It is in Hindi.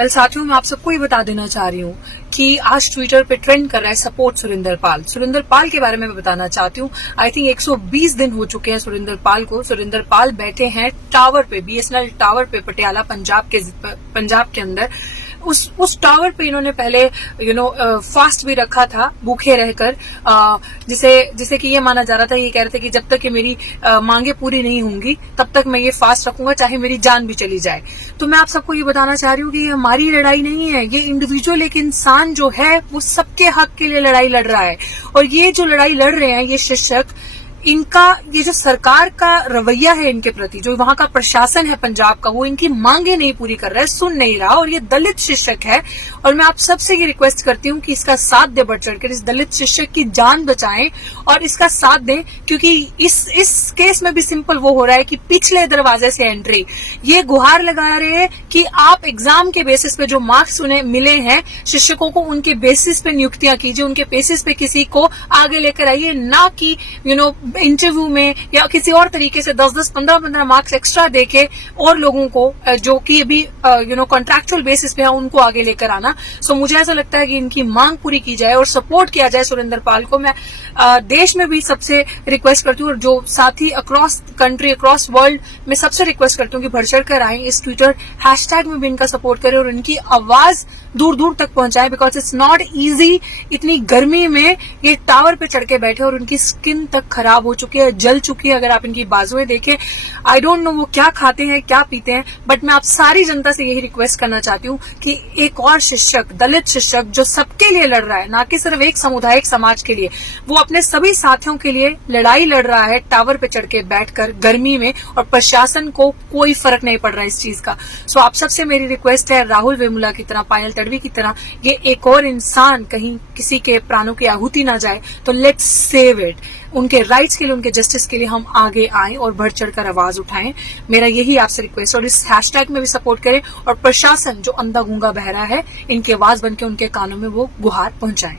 वेल साथियों, मैं आप सबको ये बता देना चाह रही हूँ कि आज ट्विटर पे ट्रेंड कर रहा है सपोर्ट सुरिंदर पाल। सुरिंदर पाल के बारे में मैं बताना चाहती हूँ। आई थिंक 120 दिन हो चुके हैं सुरिंदर पाल को। सुरिंदर पाल बैठे हैं टावर पे, बीएसएनएल टावर पे पटियाला पंजाब के अंदर। उस टावर पे इन्होंने पहले फास्ट भी रखा था, भूखे रहकर, जिसे कि ये माना जा रहा था, ये कह रहे थे कि जब तक ये मेरी मांगे पूरी नहीं होंगी तब तक मैं ये फास्ट रखूंगा, चाहे मेरी जान भी चली जाए। तो मैं आप सबको ये बताना चाह रही हूँ कि ये हमारी लड़ाई नहीं है, ये इंडिविजुअल एक इंसान जो है वो सबके हक के लिए लड़ाई लड़ रहा है। और ये जो लड़ाई लड़ रहे हैं ये शिक्षक, इनका ये जो सरकार का रवैया है इनके प्रति, जो वहां का प्रशासन है पंजाब का, वो इनकी मांगे नहीं पूरी कर रहा है, सुन नहीं रहा। और ये दलित शिक्षक है और मैं आप सबसे ये रिक्वेस्ट करती हूँ कि इसका साथ दे, बढ़ चढ़कर इस दलित शिक्षक की जान बचाएं और इसका साथ दें, क्योंकि इस केस में भी सिंपल वो हो रहा है कि पिछले दरवाजे से एंट्री। ये गुहार लगा रहे हैं कि आप एग्जाम के बेसिस पे जो मार्क्स उन्हें मिले हैं शिक्षकों को, उनके बेसिस पे नियुक्तियां कीजिए, उनके बेसिस पे किसी को आगे लेकर आइए, ना कि इंटरव्यू में या किसी और तरीके से 10-10, 15-15 मार्क्स एक्स्ट्रा देके और लोगों को जो कि अभी कॉन्ट्रैक्चुअल बेसिस पे है उनको आगे लेकर आना। सो मुझे ऐसा लगता है कि इनकी मांग पूरी की जाए और सपोर्ट किया जाए सुरिंदर पाल को। मैं देश में भी सबसे रिक्वेस्ट करती हूँ और जो साथी अक्रॉस कंट्री, अक्रॉस वर्ल्ड में सबसे रिक्वेस्ट करती हूँ कि बढ़ चढ़ कर आए, इस ट्विटर हैशटैग में भी इनका सपोर्ट करें और इनकी आवाज दूर दूर तक पहुंचाए, बिकॉज इट्स नॉट इजी। इतनी गर्मी में ये टावर पे चढ़ के बैठे और उनकी स्किन तक खराब हो चुकी है, जल चुकी है। अगर आप इनकी बाजुएं देखें, आई डोंट नो वो क्या खाते हैं, क्या पीते हैं, बट मैं आप सारी जनता से यही रिक्वेस्ट करना चाहती हूँ कि एक और शिक्षक, दलित शिक्षक जो सबके लिए लड़ रहा है, ना कि सिर्फ एक समुदाय, एक समाज के लिए, वो अपने सभी साथियों के लिए लड़ाई लड़ रहा है टावर पे चढ़ के बैठकर गर्मी में, और प्रशासन को कोई फर्क नहीं पड़ रहा है इस चीज का। सो आप सबसे मेरी रिक्वेस्ट है, राहुल वेमुला की तरह, पायल तड़वी की तरह ये एक और इंसान कहीं किसी के प्राणों की आहुति ना जाए, तो लेट्स सेव इट। उनके राइट्स के लिए, उनके जस्टिस के लिए हम आगे आएं और बढ़ चढ़कर आवाज उठाएं। मेरा यही आपसे रिक्वेस्ट। और इस हैशटैग में भी सपोर्ट करें और प्रशासन जो अंधा गूंगा बहरा है, इनकी आवाज बनकर उनके कानों में वो गुहार पहुंचाएं।